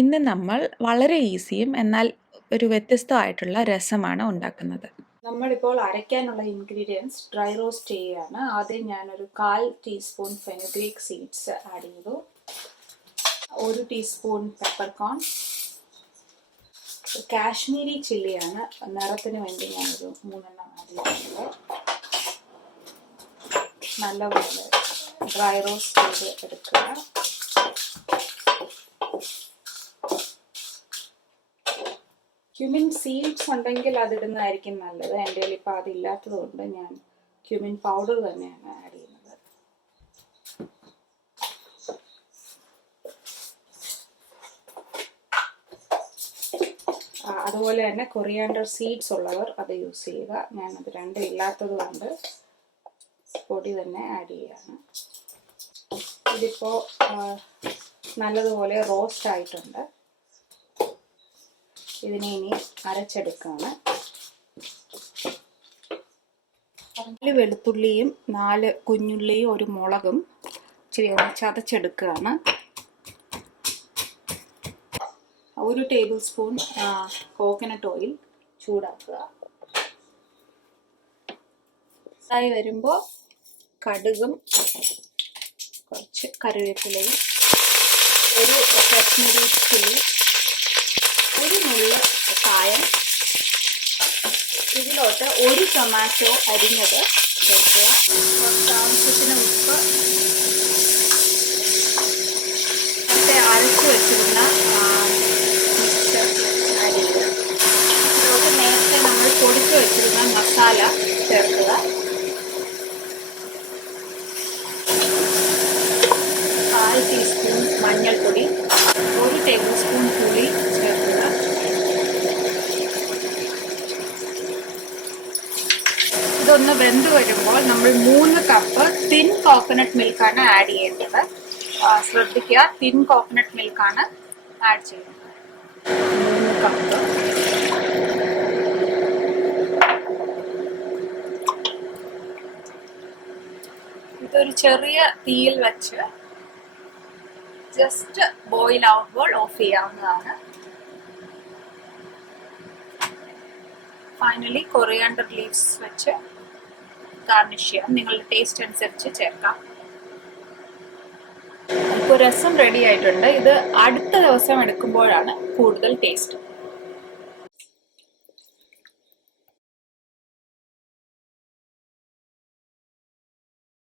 ഇന്ന് നമ്മൾ വളരെ ഈസിയും എന്നാൽ ഒരു വ്യത്യസ്തമായിട്ടുള്ള രസമാണ് ഉണ്ടാക്കുന്നത്. നമ്മളിപ്പോൾ അരയ്ക്കാനുള്ള ഇൻഗ്രീഡിയൻസ് ഡ്രൈ റോസ്റ്റ് ചെയ്യുകയാണ്. ആദ്യം ഞാനൊരു 1/4 ടീസ്പൂൺ ഫെനുഗ്രീക്ക് സീഡ്സ് ആഡ് ചെയ്തു, 1 ടീസ്പൂൺ പെപ്പർകോൺ, കാശ്മീരി ചില്ലിയാണ്, നിറത്തിന് വേണ്ടി ഞാനൊരു 3 ആഡ് ചെയ്തിട്ടുണ്ട്. നല്ലപോലെ ഡ്രൈ റോസ്റ്റ് ചെയ്ത് എടുക്കുക. ക്യുമിൻ സീഡ്സ് ഉണ്ടെങ്കിൽ അതിടുന്നതായിരിക്കും നല്ലത്. എൻ്റെ കയ്യിൽ ഇപ്പോൾ അതില്ലാത്തത് കൊണ്ട് ഞാൻ ക്യുമിൻ പൗഡർ തന്നെയാണ് ആഡ് ചെയ്യുന്നത്. അതുപോലെ തന്നെ കൊറിയാണ്ടർ സീഡ്സ് ഉള്ളവർ അത് യൂസ് ചെയ്യുക. ഞാനത് രണ്ടും ഇല്ലാത്തത് കൊണ്ട് പൊടി തന്നെ ആഡ് ചെയ്യുകയാണ്. ഇതിപ്പോൾ നല്ലതുപോലെ റോസ്റ്റ് ആയിട്ടുണ്ട്. ഇതിനെ ഇനി അരച്ചെടുക്കുകയാണ്. 4 വെളുത്തുള്ളിയും 4 കുഞ്ഞുള്ളിയും 1 മുളകും ഇച്ചിരി ചതച്ചെടുക്കുകയാണ്. 1 ടേബിൾ സ്പൂൺ കോക്കനട്ട് ഓയിൽ ചൂടാക്കുക. ആയി വരുമ്പോൾ കടുകും കുറച്ച് കറിവേപ്പിലയും 1 കാശ്മീരി ചില്ലി, 1 നുള്ള് കായം, ഇതിലോട്ട് 1 ടൊമാറ്റോ അരിഞ്ഞത് ചേർക്കുക. കുറച്ച് ആവശ്യത്തിന് ഉപ്പ്, നേരത്തെ അരച്ച് വെച്ചിരുന്ന മിക്സ്ചർ ആഡ് ചെയ്യുക. ഇതിലോട്ട് നേരത്തെ നമ്മൾ പൊടിച്ച് വെച്ചിരുന്ന മസാല ചേർക്കുക. 1/4 ടീസ്പൂൺ മഞ്ഞൾപ്പൊടി, 1 ടേബിൾ സ്പൂൺ പുളി ചേർക്കുക. ഇതൊന്ന് വെന്ത് വരുമ്പോൾ നമ്മൾ 3 കപ്പ് തിൻ കോക്കനട്ട് മിൽക്കാണ് ആഡ് ചെയ്യേണ്ടത്. ശ്രദ്ധിക്കുക, തിൻ കോക്കനട്ട് മിൽക്കാണ് ആഡ് ചെയ്യുന്നത്. 3 കപ്പ്. ഇതൊരു ചെറിയ തീയിൽ വെച്ച് ജസ്റ്റ് ബോയിൽ ആവുമ്പോൾ ഓഫ് ചെയ്യാവുന്നതാണ്. ഫൈനലി കൊറിയാണ്ടർ ലീവ്സ് വെച്ച് ഗാർണിഷ് ചെയ്യാം. നിങ്ങളുടെ ടേസ്റ്റ് അനുസരിച്ച് ചേർക്കാം. ഇപ്പോൾ രസം റെഡി ആയിട്ടുണ്ട്. ഇത് അടുത്ത ദിവസം എടുക്കുമ്പോഴാണ് കൂടുതൽ ടേസ്റ്റ്.